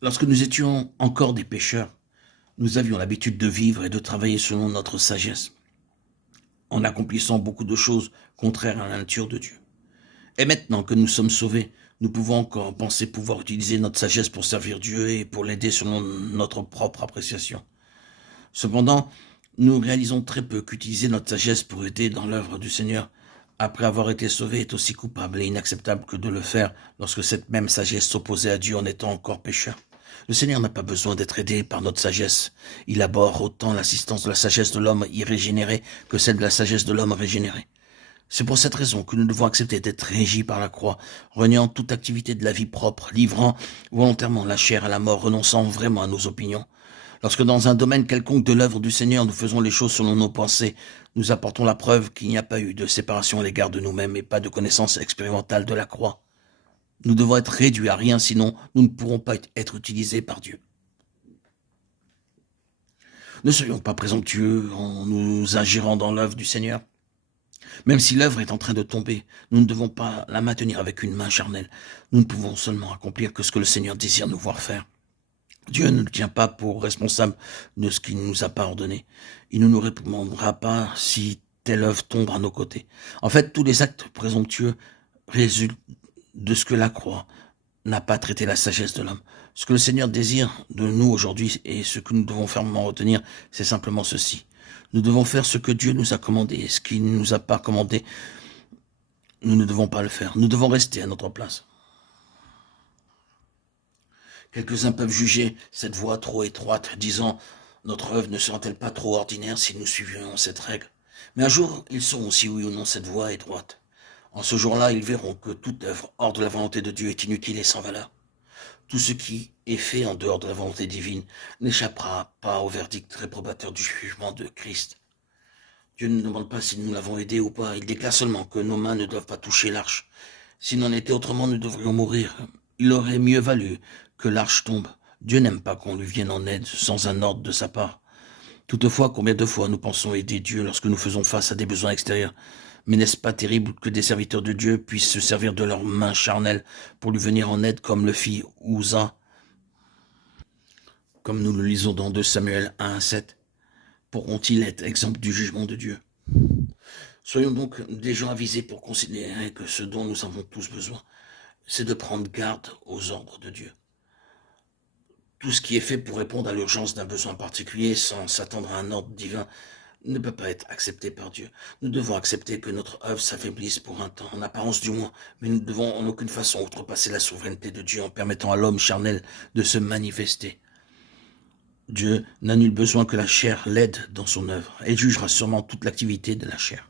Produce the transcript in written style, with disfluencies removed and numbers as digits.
Lorsque nous étions encore des pécheurs, nous avions l'habitude de vivre et de travailler selon notre sagesse, en accomplissant beaucoup de choses contraires à la nature de Dieu. Et maintenant que nous sommes sauvés, nous pouvons encore penser pouvoir utiliser notre sagesse pour servir Dieu et pour l'aider selon notre propre appréciation. Cependant, nous réalisons très peu qu'utiliser notre sagesse pour aider dans l'œuvre du Seigneur, après avoir été sauvés, est aussi coupable et inacceptable que de le faire lorsque cette même sagesse s'opposait à Dieu en étant encore pécheur. Le Seigneur n'a pas besoin d'être aidé par notre sagesse. Il abhorre autant l'assistance de la sagesse de l'homme irrégénéré que celle de la sagesse de l'homme régénéré. C'est pour cette raison que nous devons accepter d'être régis par la croix, reniant toute activité de la vie propre, livrant volontairement la chair à la mort, renonçant vraiment à nos opinions. Lorsque dans un domaine quelconque de l'œuvre du Seigneur, nous faisons les choses selon nos pensées, nous apportons la preuve qu'il n'y a pas eu de séparation à l'égard de nous-mêmes et pas de connaissance expérimentale de la croix. Nous devons être réduits à rien, sinon nous ne pourrons pas être utilisés par Dieu. Ne soyons pas présomptueux en nous ingérant dans l'œuvre du Seigneur. Même si l'œuvre est en train de tomber, nous ne devons pas la maintenir avec une main charnelle. Nous ne pouvons seulement accomplir que ce que le Seigneur désire nous voir faire. Dieu ne nous tient pas pour responsable de ce qu'il ne nous a pas ordonné. Il ne nous répondra pas si telle œuvre tombe à nos côtés. En fait, tous les actes présomptueux résultent de ce que la croix n'a pas traité la sagesse de l'homme. Ce que le Seigneur désire de nous aujourd'hui et ce que nous devons fermement retenir, c'est simplement ceci. Nous devons faire ce que Dieu nous a commandé et ce qu'il ne nous a pas commandé, nous ne devons pas le faire. Nous devons rester à notre place. Quelques-uns peuvent juger cette voie trop étroite, disant « Notre œuvre ne sera-t-elle pas trop ordinaire si nous suivions cette règle ?» Mais un jour, ils sauront si oui ou non cette voie est droite. En ce jour-là, ils verront que toute œuvre hors de la volonté de Dieu est inutile et sans valeur. Tout ce qui est fait en dehors de la volonté divine n'échappera pas au verdict réprobateur du jugement de Christ. Dieu ne demande pas si nous l'avons aidé ou pas, il déclare seulement que nos mains ne doivent pas toucher l'arche. S'il n'en était autrement, nous devrions mourir. Il aurait mieux valu que l'arche tombe. Dieu n'aime pas qu'on lui vienne en aide sans un ordre de sa part. Toutefois, combien de fois nous pensons aider Dieu lorsque nous faisons face à des besoins extérieurs? Mais n'est-ce pas terrible que des serviteurs de Dieu puissent se servir de leurs mains charnelles pour lui venir en aide comme le fit Uza, comme nous le lisons dans 2 Samuel 1:7? Pourront-ils être exempts du jugement de Dieu? Soyons donc des gens avisés pour considérer que ce dont nous avons tous besoin, c'est de prendre garde aux ordres de Dieu. Tout ce qui est fait pour répondre à l'urgence d'un besoin particulier sans s'attendre à un ordre divin ne peut pas être accepté par Dieu. Nous devons accepter que notre œuvre s'affaiblisse pour un temps, en apparence du moins, mais nous ne devons en aucune façon outrepasser la souveraineté de Dieu en permettant à l'homme charnel de se manifester. Dieu n'a nul besoin que la chair l'aide dans son œuvre. Elle jugera sûrement toute l'activité de la chair.